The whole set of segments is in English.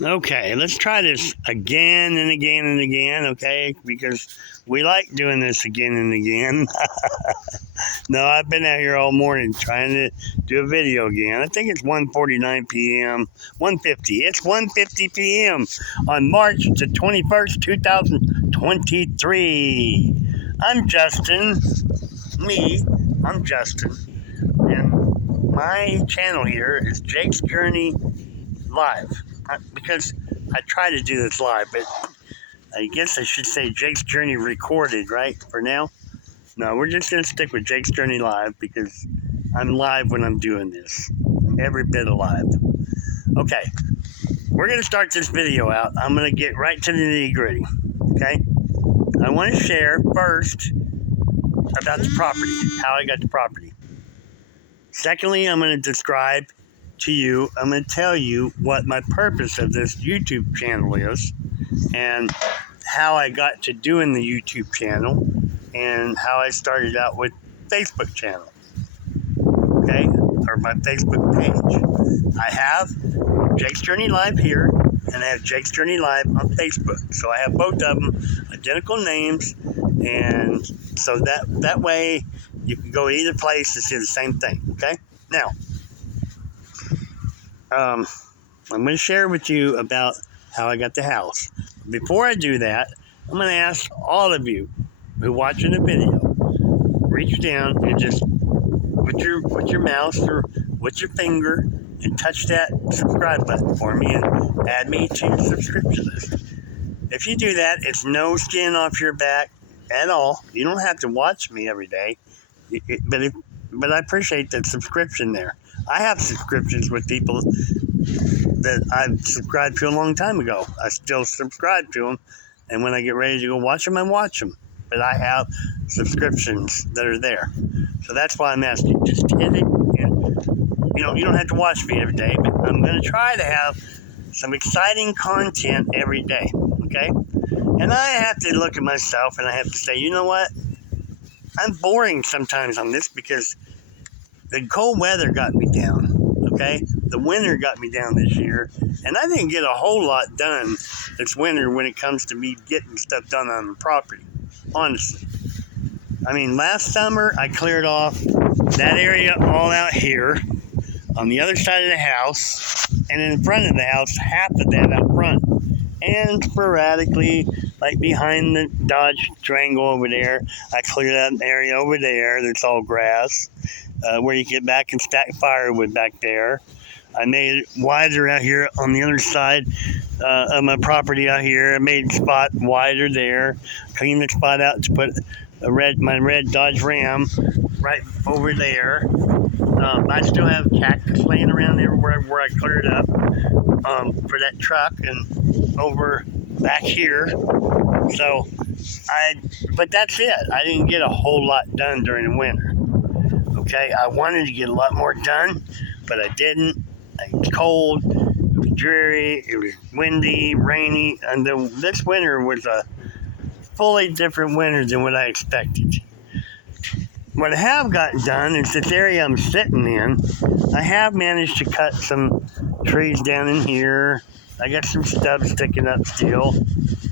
Okay, let's try this again and again and again, okay? Because we like doing this again and again. No, I've been out here all morning trying to do a video again. I think it's 1:49 p.m. 1:50. It's 1:50 p.m. on March the 21st, 2023. I'm Justin. Me, I'm Justin. And my channel here is Jake's Journey Live. Because I try to do this live, but I guess I should say Jake's Journey Recorded, right? For now? No, we're just going to stick with Jake's Journey Live because I'm live when I'm doing this. I'm every bit alive. Okay, we're going to start this video out. I'm going to get right to the nitty gritty. Okay? I want to share first about the property, how I got the property. Secondly, I'm going to describe to you, I'm going to tell you what my purpose of this YouTube channel is and how I got to doing the YouTube channel and how I started out with Facebook channel, okay, or my Facebook page. I have Jake's Journey Live here and I have Jake's Journey Live on Facebook. So I have both of them, identical names, and so that way you can go to either place to see the same thing, okay? Now, I'm going to share with you about how I got the house. Before I do that, I'm going to ask all of you who are watching the video, reach down and just with your mouse or with your finger and touch that subscribe button for me and add me to your subscription list. If you do that, it's no skin off your back at all. You don't have to watch me every day, but I appreciate the subscription there. I have subscriptions with people that I've subscribed to a long time ago. I still subscribe to them, and when I get ready to go watch them, I watch them. But I have subscriptions that are there. So that's why I'm asking. Just hit it, and you don't have to watch me every day, but I'm going to try to have some exciting content every day, okay? And I have to look at myself, and I have to say, you know what? I'm boring sometimes on this because the cold weather got me down, okay? The winter got me down this year, and I didn't get a whole lot done this winter when it comes to me getting stuff done on the property, honestly. I mean, last summer I cleared off that area all out here on the other side of the house, and in front of the house, half of that out front. And sporadically, like behind the Dodge Durango over there, I cleared that area over there that's all grass, where you get back and stack firewood back there. I made it wider out here on the other side of my property out here. I made the spot wider there, cleaned the spot out to put my red Dodge Ram right over there. I still have cactus laying around there where I cleared up for that truck and over back here. But that's it. I didn't get a whole lot done during the winter. Okay, I wanted to get a lot more done, but I didn't. It was cold, it was dreary, it was windy, rainy, and this winter was a fully different winter than what I expected. What I have gotten done is this area I'm sitting in, I have managed to cut some trees down in here. I got some stubs sticking up still,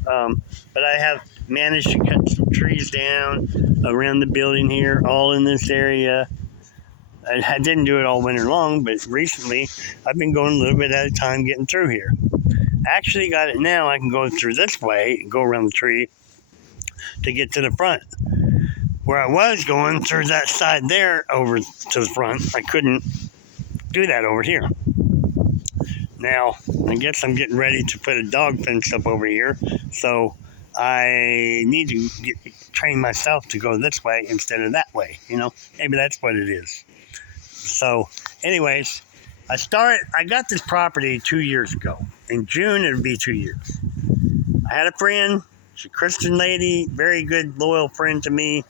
but I have managed to cut some trees down around the building here, all in this area. I didn't do it all winter long, but recently I've been going a little bit at a time getting through here. Actually got it now. I can go through this way and go around the tree to get to the front. Where I was going through that side there over to the front, I couldn't do that over here. Now, I guess I'm getting ready to put a dog fence up over here, so I need to train myself to go this way instead of that way, Maybe that's what it is. So, anyways, I got this property 2 years ago. In June, it would be 2 years. I had a friend, she's a Christian lady, very good, loyal friend to me.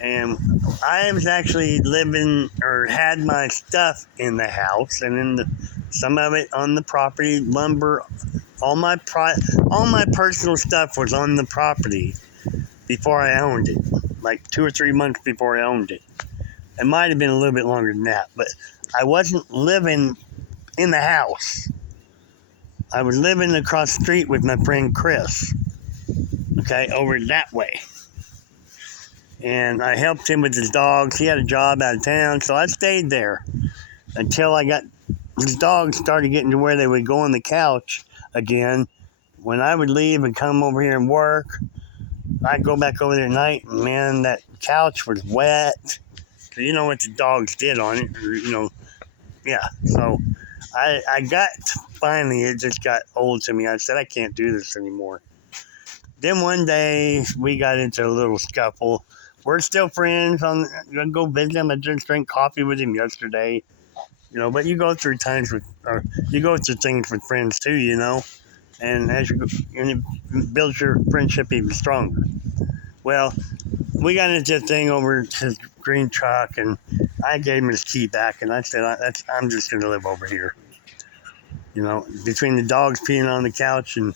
And I was actually living or had my stuff in the house and some of it on the property, lumber, all my personal stuff was on the property before I owned it, like 2 or 3 months before I owned it. It might have been a little bit longer than that, but I wasn't living in the house. I was living across the street with my friend Chris, okay, over that way. And I helped him with his dogs. He had a job out of town, so I stayed there until his dogs started getting to where they would go on the couch again. When I would leave and come over here and work, I'd go back over there at night, and man, that couch was wet. So you know what the dogs did on it, yeah. So I got, finally, it just got old to me. I said, I can't do this anymore. Then one day, we got into a little scuffle. We're still friends. I go visit him. I just drank coffee with him yesterday. But you go through you go through things with friends too, and as and it builds your friendship even stronger. Well, we got into a thing over his green truck, and I gave him his key back, and I said, I'm just going to live over here. Between the dogs peeing on the couch and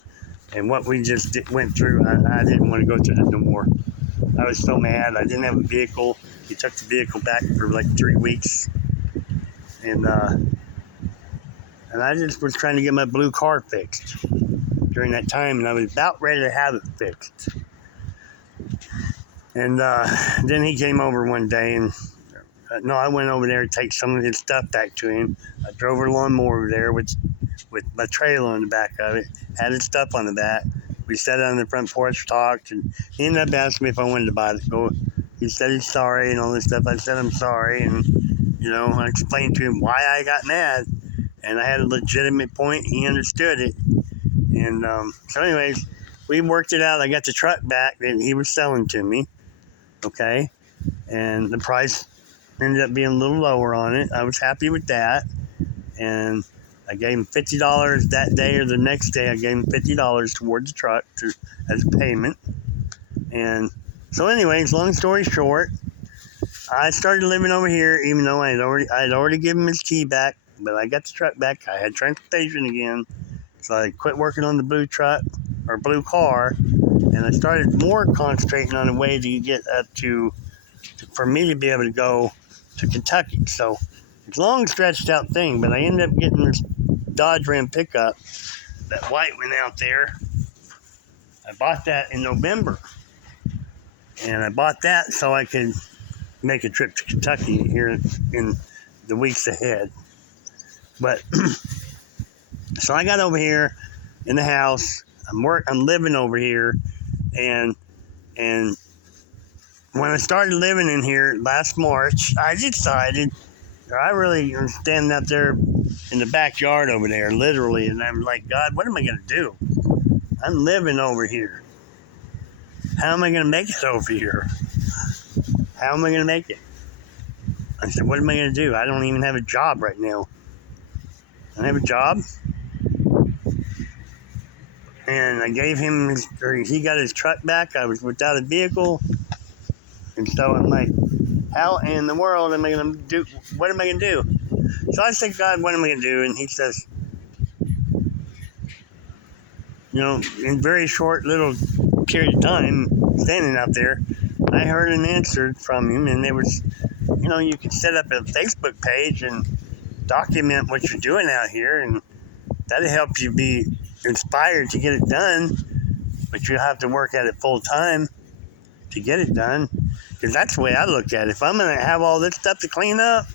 what we just went through, I didn't want to go through that no more. I was so mad. I didn't have a vehicle. He took the vehicle back for like 3 weeks. And I just was trying to get my blue car fixed during that time, and I was about ready to have it fixed. And then he came over one day, and I went over there to take some of his stuff back to him. I drove a lawnmower over there with my trailer on the back of it, had his stuff on the back. We sat on the front porch, talked, and he ended up asking me if I wanted to buy it. He said he's sorry and all this stuff. I said I'm sorry, and I explained to him why I got mad, and I had a legitimate point. He understood it, and so anyways, we worked it out. I got the truck back that he was selling to me, okay, and the price ended up being a little lower on it. I was happy with that, and I gave him $50 that day, or the next day I gave him $50 towards the truck as a payment. And so anyways, long story short, I started living over here, even though I had already given him his key back, but I got the truck back. I had transportation again, so I quit working on the blue truck or blue car, and I started more concentrating on a way to get up for me to be able to go to Kentucky. So it's a long stretched out thing, but I ended up getting this Dodge Ram pickup, that white one out there. I bought that in November, and I bought that so I could make a trip to Kentucky here in the weeks ahead. But so I got over here in the house. I'm living over here, and when I started living in here last March, I decided, I really was standing out there in the backyard over there, literally, and I'm like, God, what am I going to do? I'm living over here. How am I going to make it over here? How am I going to make it? I said, what am I going to do? I don't even have a job right now. I don't have a job. And I gave him he got his truck back. I was without a vehicle. And so I'm like, how in the world am I going to do? What am I going to do? So I said, God, what am I going to do? And he says, in very short little period of time, standing out there, I heard an answer from him, and there was, you could set up a Facebook page and document what you're doing out here, and that'll help you be inspired to get it done, but you have to work at it full time to get it done, because that's the way I look at it. If I'm going to have all this stuff to clean up,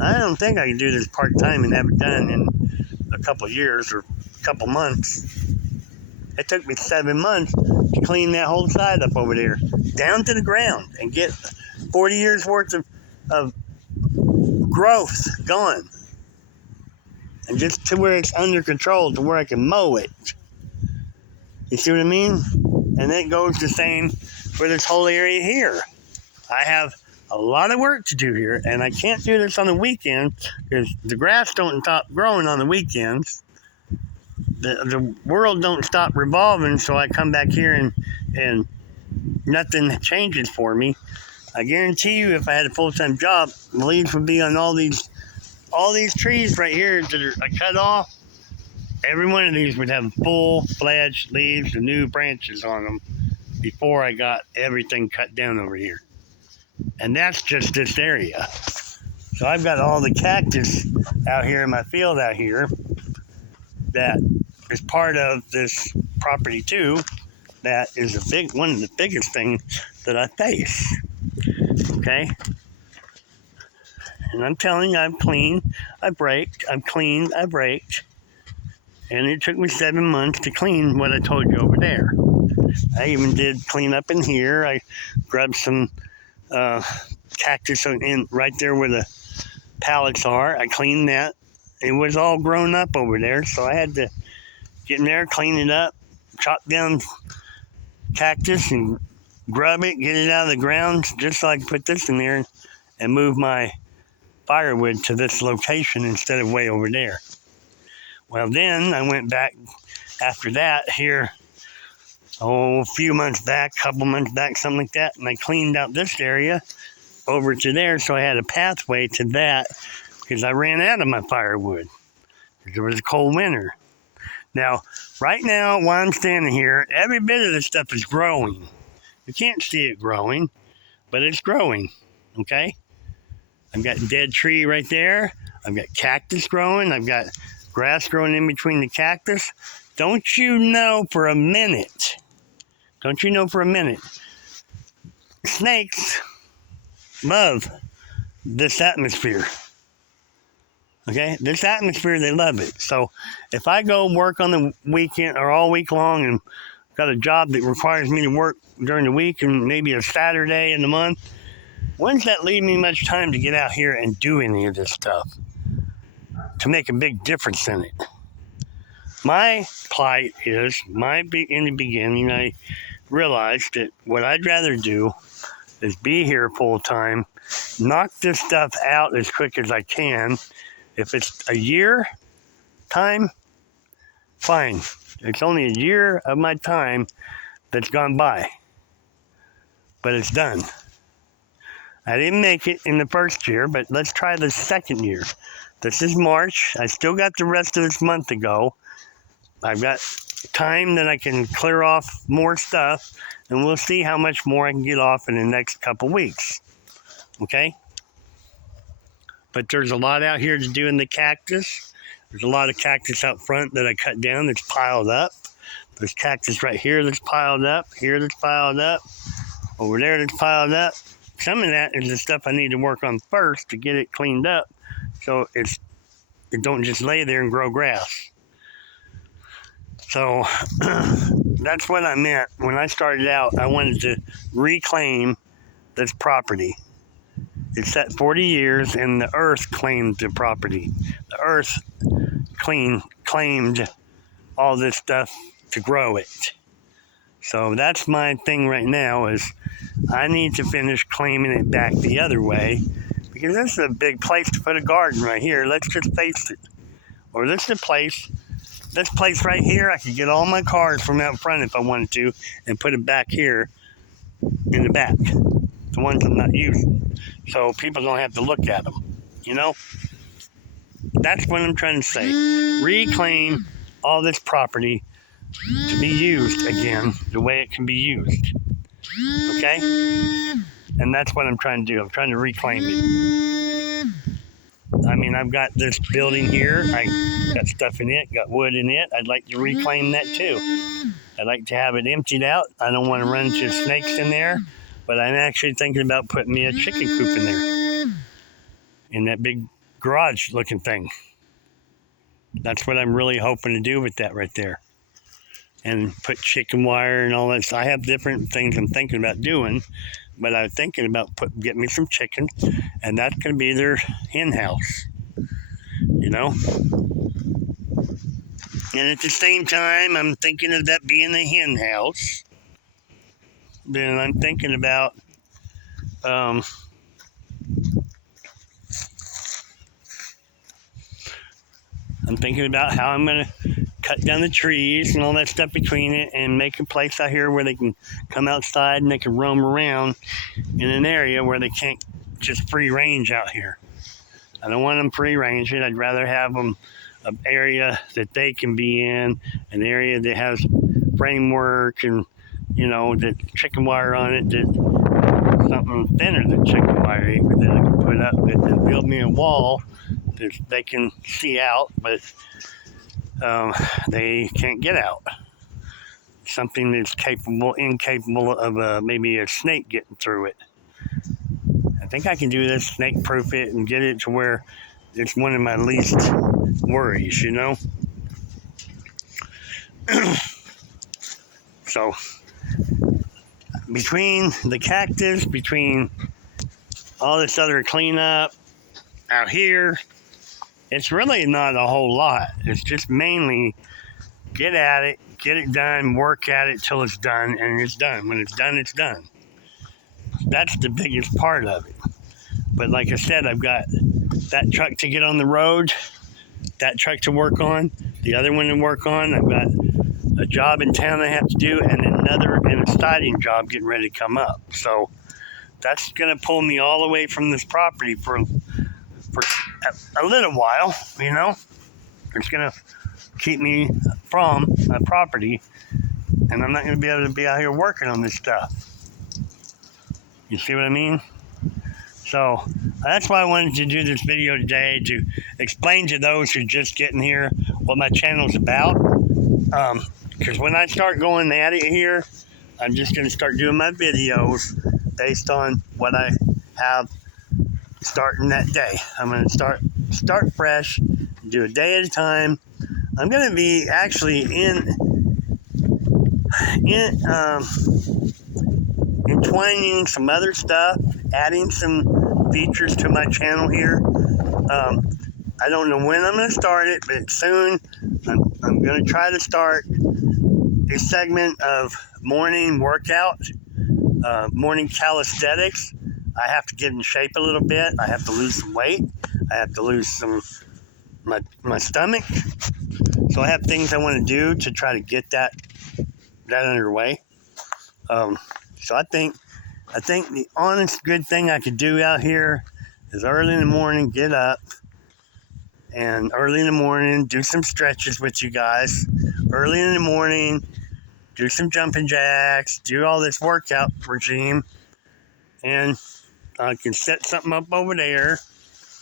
I don't think I can do this part-time and have it done in a couple years or a couple months. It took me 7 months to clean that whole side up over there, down to the ground, and get 40 years worth of growth gone. And just to where it's under control, to where I can mow it. You see what I mean? And it goes the same for this whole area here. I have a lot of work to do here, and I can't do this on the weekend because the grass don't stop growing on the weekends. The world don't stop revolving, so I come back here and nothing changes for me. I guarantee you, if I had a full-time job, the leaves would be on all these trees right here that I cut off. Every one of these would have full-fledged leaves and new branches on them before I got everything cut down over here. And that's just this area. So I've got all the cactus out here in my field out here that is part of this property too. That is one of the biggest things that I face. Okay, and I'm telling you, I've cleaned, I've raked, I've cleaned, I've raked, and it took me 7 months to clean what I told you over there. I even did clean up in here. I grabbed some cactus in right there where the pallets are. I cleaned that. It was all grown up over there, so I had to get in there, clean it up, chop down cactus and grub it, get it out of the ground, just so I can put this in there and move my firewood to this location instead of way over there. Well, then I went back after that here, a few months back, couple months back, something like that, and I cleaned out this area over to there, so I had a pathway to that because I ran out of my firewood because it was a cold winter. Now, right now, while I'm standing here, every bit of this stuff is growing. You can't see it growing, but it's growing, okay? I've got a dead tree right there. I've got cactus growing. I've got grass growing in between the cactus. Don't you know for a minute, snakes love this atmosphere. Okay, this atmosphere, they love it. So if I go work on the weekend or all week long and got a job that requires me to work during the week and maybe a Saturday in the month, when does that leave me much time to get out here and do any of this stuff to make a big difference in it? My plight is, in the beginning, I realized that what I'd rather do is be here full time, knock this stuff out as quick as I can. If it's a year time, fine. It's only a year of my time that's gone by, but it's done. I didn't make it in the first year, but let's try the second year. This is March. I still got the rest of this month to go. I've got time that I can clear off more stuff, and we'll see how much more I can get off in the next couple weeks. Okay? But there's a lot out here to do in the cactus. There's a lot of cactus out front that I cut down that's piled up. There's cactus right here that's piled up, here that's piled up, over there that's piled up. Some of that is the stuff I need to work on first to get it cleaned up so it don't just lay there and grow grass. So that's what I meant. When I started out, I wanted to reclaim this property. It's at 40 years, and the earth claimed the property. The earth claimed all this stuff to grow it. So that's my thing right now is I need to finish claiming it back the other way because this is a big place to put a garden right here. Let's just face it. Or this place right here, I could get all my cars from out front if I wanted to and put it back here in the back, the ones I'm not using, so people don't have to look at them, you know? That's what I'm trying to say. Reclaim all this property to be used again the way it can be used, okay? And that's what I'm trying to do. I'm trying to reclaim it. I mean, I've got this building here. I got stuff in it, got wood in it. I'd like to reclaim that too. I'd like to have it emptied out. I don't want to run into snakes in there, but I'm actually thinking about putting me a chicken coop in there, in that big garage looking thing. That's what I'm really hoping to do with that right there. And put chicken wire and all that. So I have different things I'm thinking about doing, but I'm thinking about getting me some chickens, and that's going to be their hen house, you know? And at the same time, I'm thinking of that being a hen house. Then I'm thinking about how I'm going to cut down the trees and all that stuff between it and make a place out here where they can come outside and they can roam around in an area where they can't just free range out here. I don't want them free ranging. I'd rather have them an area that they can be in, an area that has framework and, you know, the chicken wire on it, that something thinner than chicken wire that I can put up and build me a wall that they can see out, but they can't get out. Something that's incapable of maybe a snake getting through it. I think I can do this, snake proof it, and get it to where it's one of my least worries, you know? So, between the cactus, between all this other cleanup out here, it's really not a whole lot. It's just mainly get at it, get it done, work at it till it's done, and it's done. When it's done, it's done. That's the biggest part of it. But like I said, I've got that truck to get on the road, that truck to work on, the other one to work on. I've got a job in town I have to do, and a siding job getting ready to come up. So that's going to pull me all the way from this property for a little while, you know. It's going to keep me from my property, and I'm not going to be able to be out here working on this stuff. You see what I mean? So that's why I wanted to do this video today, to explain to those who are just getting here what my channel's about. Because when I start going at it here, I'm just going to start doing my videos based on what I have starting that day. I'm going to start fresh, do a day at a time. I'm going to be actually entwining some other stuff, adding some features to my channel here. I don't know when I'm going to start it, but soon I'm going to try to start a segment of morning workout, morning calisthenics. I have to get in shape a little bit. I have to lose some weight. I have to lose my stomach. So I have things I want to do to try to get that underway. So I think the honest good thing I could do out here is early in the morning get up, and early in the morning do some stretches with you guys. Early in the morning do some jumping jacks, do all this workout regime, and I can set something up over there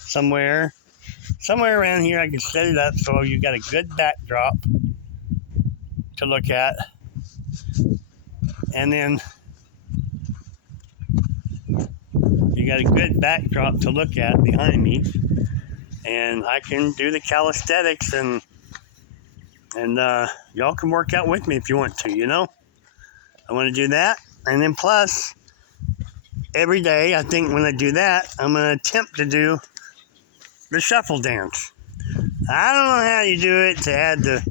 somewhere around here. I can set it up so you got a good backdrop to look at, and then you got a good backdrop to look at behind me, and I can do the calisthenics, and y'all can work out with me if you want to, you know. I want to do that, and then plus every day, I think when I do that, I'm going to attempt to do the shuffle dance. I don't know how you do it to add the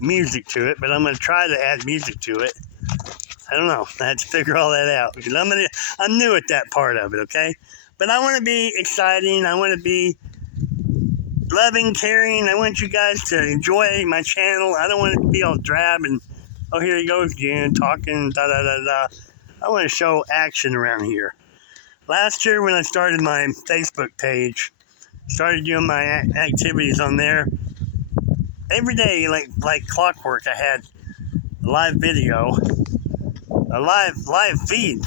music to it, but I'm going to try to add music to it. I don't know. I had to figure all that out because I'm new at that part of it, okay? But I want to be exciting. I want to be loving, caring. I want you guys to enjoy my channel. I don't want it to be all drab and, oh, here he goes again, talking, da-da-da-da. I want to show action around here. Last year when I started my Facebook page, started doing my activities on there, every day, like clockwork, I had a live video, a live feed.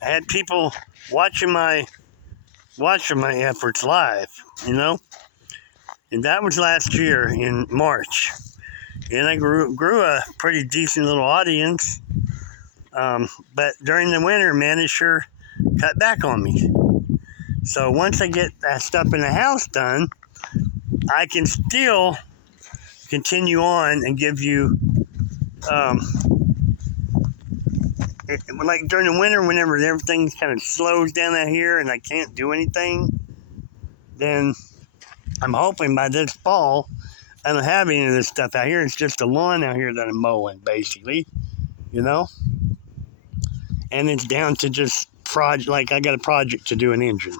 I had people watching my efforts live, you know? And that was last year in March. And I grew a pretty decent little audience. But during the winter, man, it sure cut back on me. So once I get that stuff in the house done, I can still continue on and give you, like during the winter, whenever everything kind of slows down out here and I can't do anything, then I'm hoping by this fall, I don't have any of this stuff out here. It's just a lawn out here that I'm mowing, basically, you know? And it's down to just like I got a project to do an engine.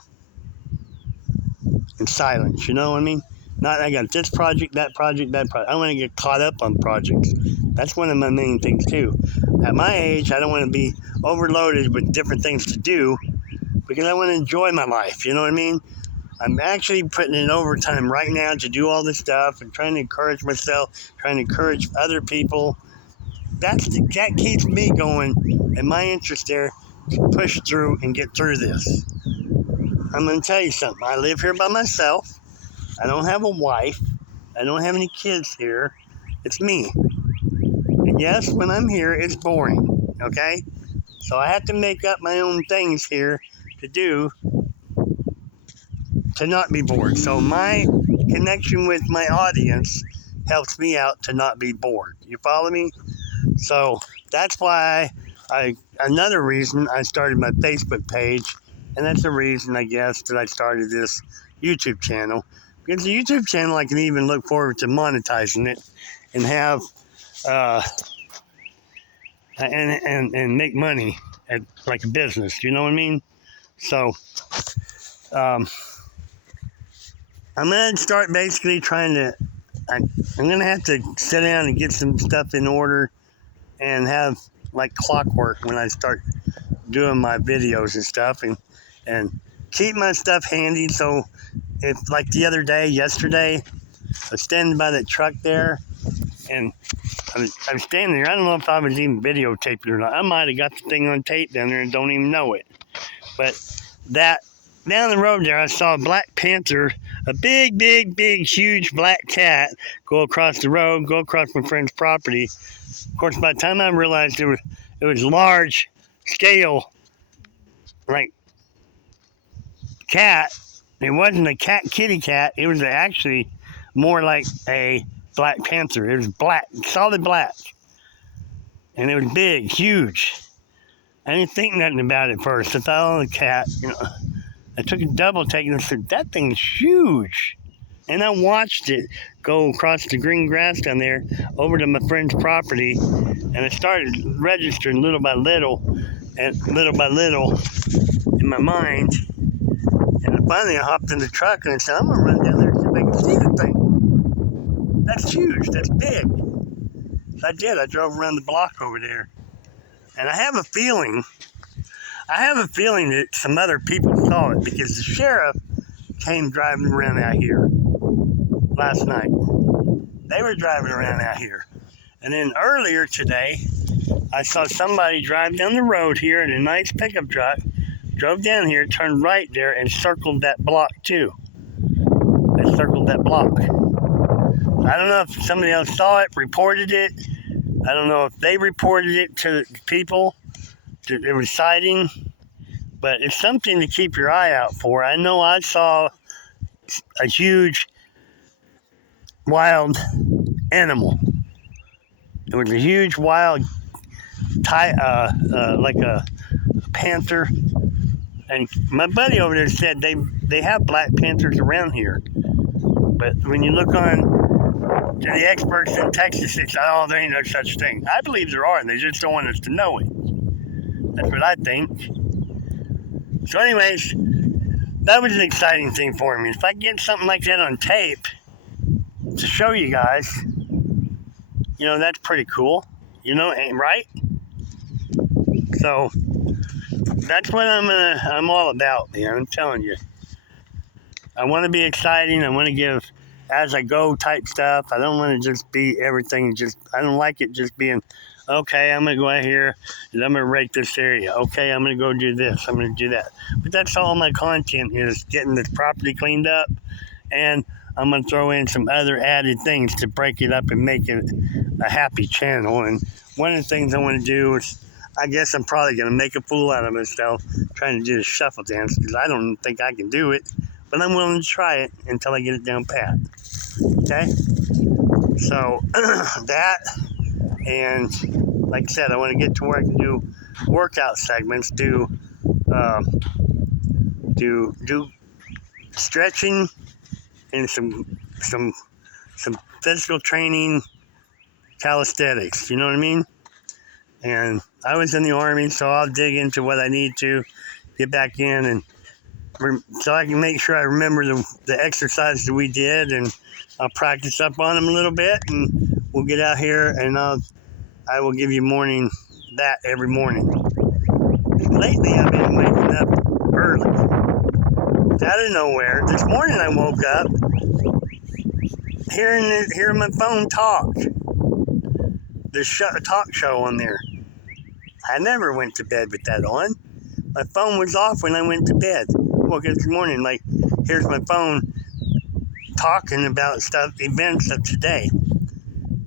And silence, you know what I mean? Not I got this project, that project, that project. I want to get caught up on projects. That's one of my main things, too. At my age, I don't want to be overloaded with different things to do because I want to enjoy my life, you know what I mean? I'm actually putting in overtime right now to do all this stuff and trying to encourage myself, trying to encourage other people. That keeps me going and my interest there to push through and get through this. I'm going to tell you something. I live here by myself. I don't have a wife. I don't have any kids here. It's me. And yes, when I'm here, it's boring. Okay? So I have to make up my own things here to do to not be bored. So my connection with my audience helps me out to not be bored. You follow me? So that's why another reason I started my Facebook page, and that's the reason I guess that I started this YouTube channel. Because the YouTube channel, I can even look forward to monetizing it and have and make money at like a business. You know what I mean? So I'm gonna start basically trying to. I'm gonna have to sit down and get some stuff in order and have like clockwork when I start doing my videos and stuff, and keep my stuff handy. So if like the other day, yesterday, I was standing by that truck there, and I was standing there. I don't know if I was even videotaping or not. I might have got the thing on tape down there and don't even know it. But that down the road there, I saw a black panther, a big, huge black cat go across the road, go across my friend's property. Of course, by the time I realized it was large scale, like cat. It wasn't a kitty cat. It was actually more like a black panther. It was black, solid black, and it was big, huge. I didn't think nothing about it first. I thought, oh, the cat. I took a double take and I said, that thing's huge. And I watched it go across the green grass down there over to my friend's property, and I started registering little by little in my mind. And finally I hopped in the truck and I said, I'm going to run down there and see if I can see the thing. That's huge. That's big. So I did. I drove around the block over there. And I have a feeling that some other people saw it because the sheriff came driving around out here last night. They were driving around out here. And then earlier today, I saw somebody drive down the road here in a nice pickup truck, drove down here, turned right there, and circled that block too. They circled that block. I don't know if somebody else saw it, reported it. I don't know if they reported it to people. It was sighting. But it's something to keep your eye out for. I know I saw a huge wild animal. It was a huge wild like a panther. And my buddy over there said they have black panthers around here. But when you look on to the experts in Texas, they say, oh, there ain't no such thing. I believe there are, and they just don't want us to know it. That's what I think. So anyways, that was an exciting thing for me. If I get something like that on tape to show you guys, that's pretty cool. Right? So that's what I'm all about, man. I'm telling you. I want to be exciting. I want to give as I go type stuff. I don't want to just be everything. I don't like it just being, okay, I'm going to go out here and I'm going to rake this area. Okay, I'm going to go do this. I'm going to do that. But that's all my content is, getting this property cleaned up. And I'm going to throw in some other added things to break it up and make it a happy channel. And one of the things I want to do is, I guess I'm probably going to make a fool out of myself trying to do the shuffle dance because I don't think I can do it. But I'm willing to try it until I get it down pat. Okay? So, that, and like I said, I want to get to where I can do workout segments, do stretching and some physical training, calisthenics. You know what I mean? And I was in the Army, so I'll dig into what I need to get back in, and so I can make sure I remember the exercises that we did, and I'll practice up on them a little bit, and we'll get out here, and I will give you that every morning. Lately, I've been waking up early. Out of nowhere, this morning I woke up hearing my phone talk. There's a talk show on there. I never went to bed with that on. My phone was off when I went to bed. Woke up this morning, here's my phone talking about events of today.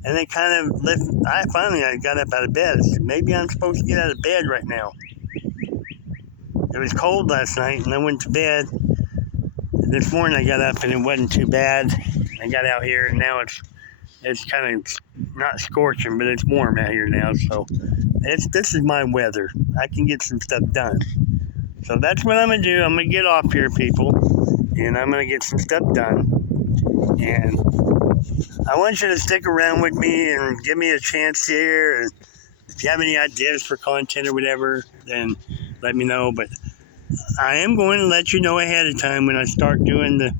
And it kind of I got up out of bed. I said, maybe I'm supposed to get out of bed right now. It was cold last night, and I went to bed. This morning I got up, and it wasn't too bad. I got out here, and now it's kind of not scorching, but it's warm out here now. So this is my weather. I can get some stuff done. So that's what I'm going to do. I'm going to get off here, people, and I'm going to get some stuff done. And I want you to stick around with me and give me a chance here. And if you have any ideas for content or whatever, then let me know. But I am going to let you know ahead of time when I start when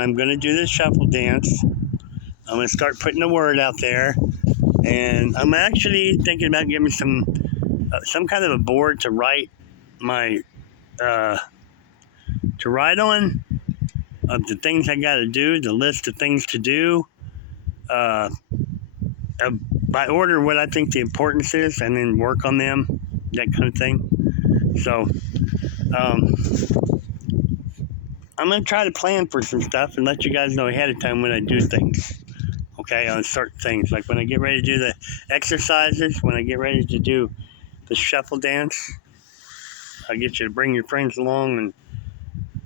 I'm going to do this shuffle dance. I'm going to start putting the word out there. And I'm actually thinking about getting some kind of a board to write on of the things I got to do, the list of things to do, by order what I think the importance is, and then work on them, that kind of thing. So I'm going to try to plan for some stuff and let you guys know ahead of time when I do things, okay, on certain things. Like when I get ready to do the exercises, when I get ready to do the shuffle dance, I'll get you to bring your friends along, and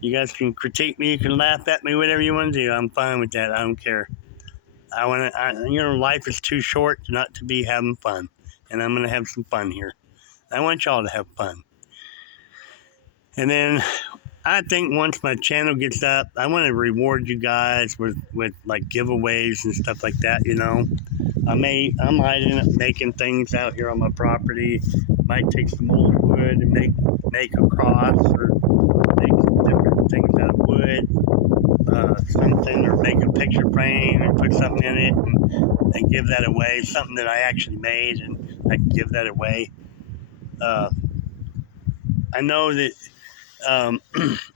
you guys can critique me, you can laugh at me, whatever you want to do. I'm fine with that. I don't care. Life is too short not to be having fun, and I'm going to have some fun here. I want y'all to have fun. And then I think once my channel gets up, I want to reward you guys with like giveaways and stuff like that, I might end up making things out here on my property. Might take some old wood and make a cross, or make some different things out of wood, something, or make a picture frame and put something in it and give that away. Something that I actually made, and I can give that away. I know that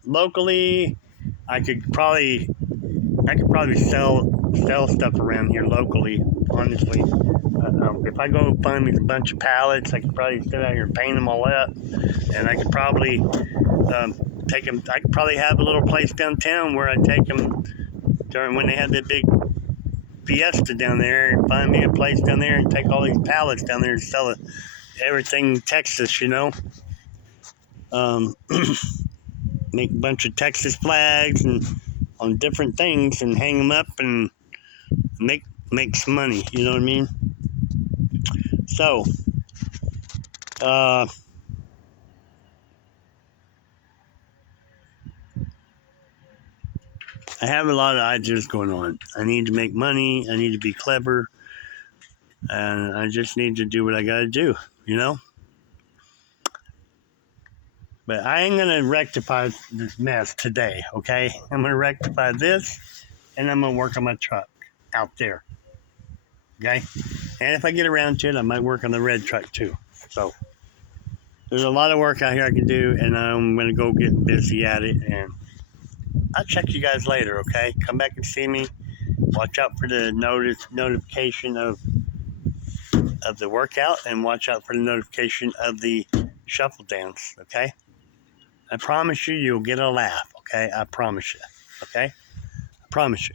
locally, I could probably sell stuff around here locally. Honestly, if I go find me a bunch of pallets, I could probably sit out here and paint them all up, and I could probably take them. I could probably have a little place downtown where I take them during when they had that big fiesta down there, and find me a place down there and take all these pallets down there and sell everything in Texas, make a bunch of Texas flags and on different things and hang them up and make some money, you know what I mean? So, I have a lot of ideas going on. I need to make money, I need to be clever, and I just need to do what I gotta do, But I ain't going to rectify this mess today, okay? I'm going to rectify this, and I'm going to work on my truck out there, okay? And if I get around to it, I might work on the red truck too. So there's a lot of work out here I can do, and I'm going to go get busy at it, and I'll check you guys later, okay? Come back and see me. Watch out for the notification of the workout, and watch out for the notification of the shuffle dance, okay? I promise you'll get a laugh, okay? I promise you, okay? I promise you.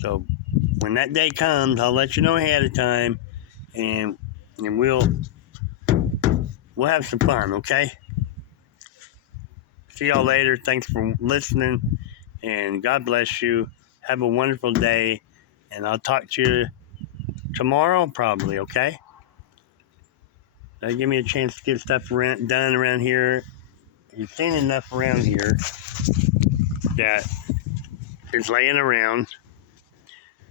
So when that day comes, I'll let you know ahead of time, and we'll have some fun, okay? See y'all later. Thanks for listening, and God bless you. Have a wonderful day, and I'll talk to you tomorrow probably, okay? That'll give me a chance to get stuff done around here. You've seen enough around here that is laying around.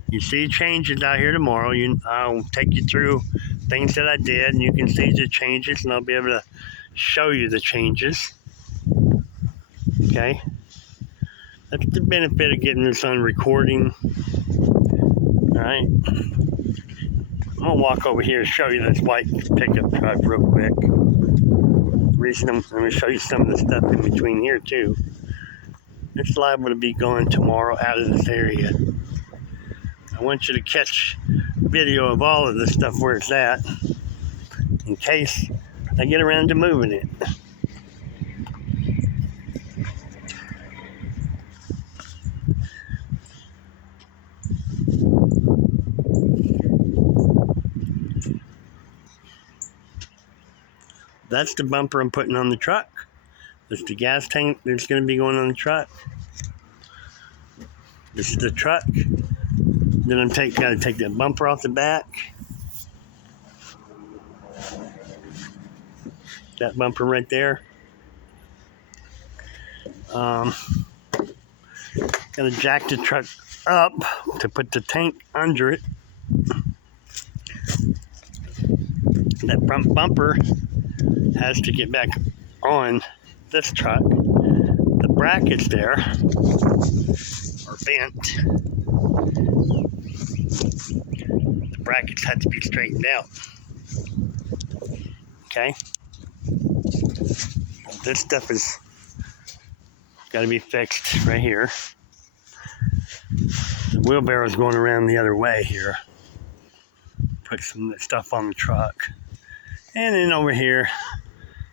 You see changes out here tomorrow. I'll take you through things that I did, and you can see the changes, and I'll be able to show you the changes. Okay? That's the benefit of getting this on recording. Alright? I'm going to walk over here and show you this white pickup truck real quick. I'm going to show you some of the stuff in between here too. It's liable to be gone tomorrow out of this area. I want you to catch video of all of the stuff where it's at, in case I get around to moving it. That's the bumper I'm putting on the truck. That's the gas tank that's going to be going on the truck. This is the truck. Then I'm got to take that bumper off the back. That bumper right there. Got to jack the truck up to put the tank under it. That front bumper has to get back on this truck. The brackets there are bent. The brackets had to be straightened out. Okay? This stuff is got to be fixed right here. The wheelbarrow's going around the other way here. Put some stuff on the truck. And then over here,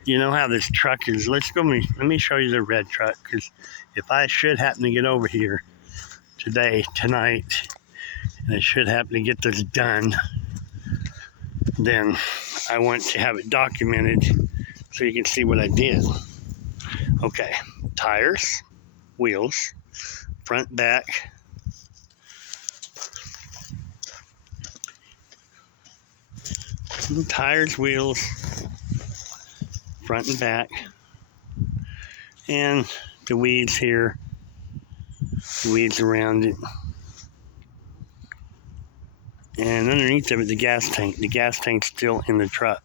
you know how this truck is. Let me show you the red truck, because if I should happen to get over here tonight, and I should happen to get this done, then I want to have it documented so you can see what I did. Okay, tires, wheels, front, back. Tires, wheels, front and back, and the weeds here, the weeds around it, and underneath of it, the gas tank. The gas tank's still in the truck.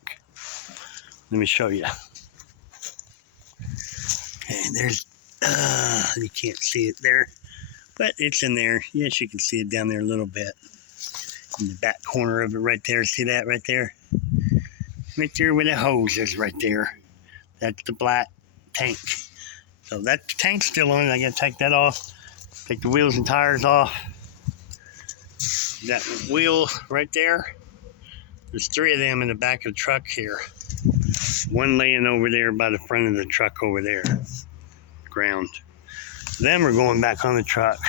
Let me show you. Okay, there's, you can't see it there, but it's in there. Yes, you can see it down there a little bit. In the back corner of it right there. See that right there? Right there where the hose is right there. That's the black tank. So that tank's still on. I got to take that off. Take the wheels and tires off. That wheel right there. There's 3 of them in the back of the truck here. One laying over there by the front of the truck over there. Ground. Them are going back on the truck.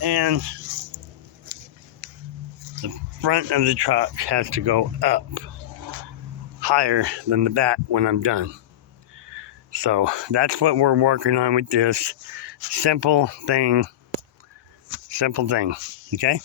And the front of the truck has to go up higher than the back when I'm done. So that's what we're working on with this simple thing. Okay?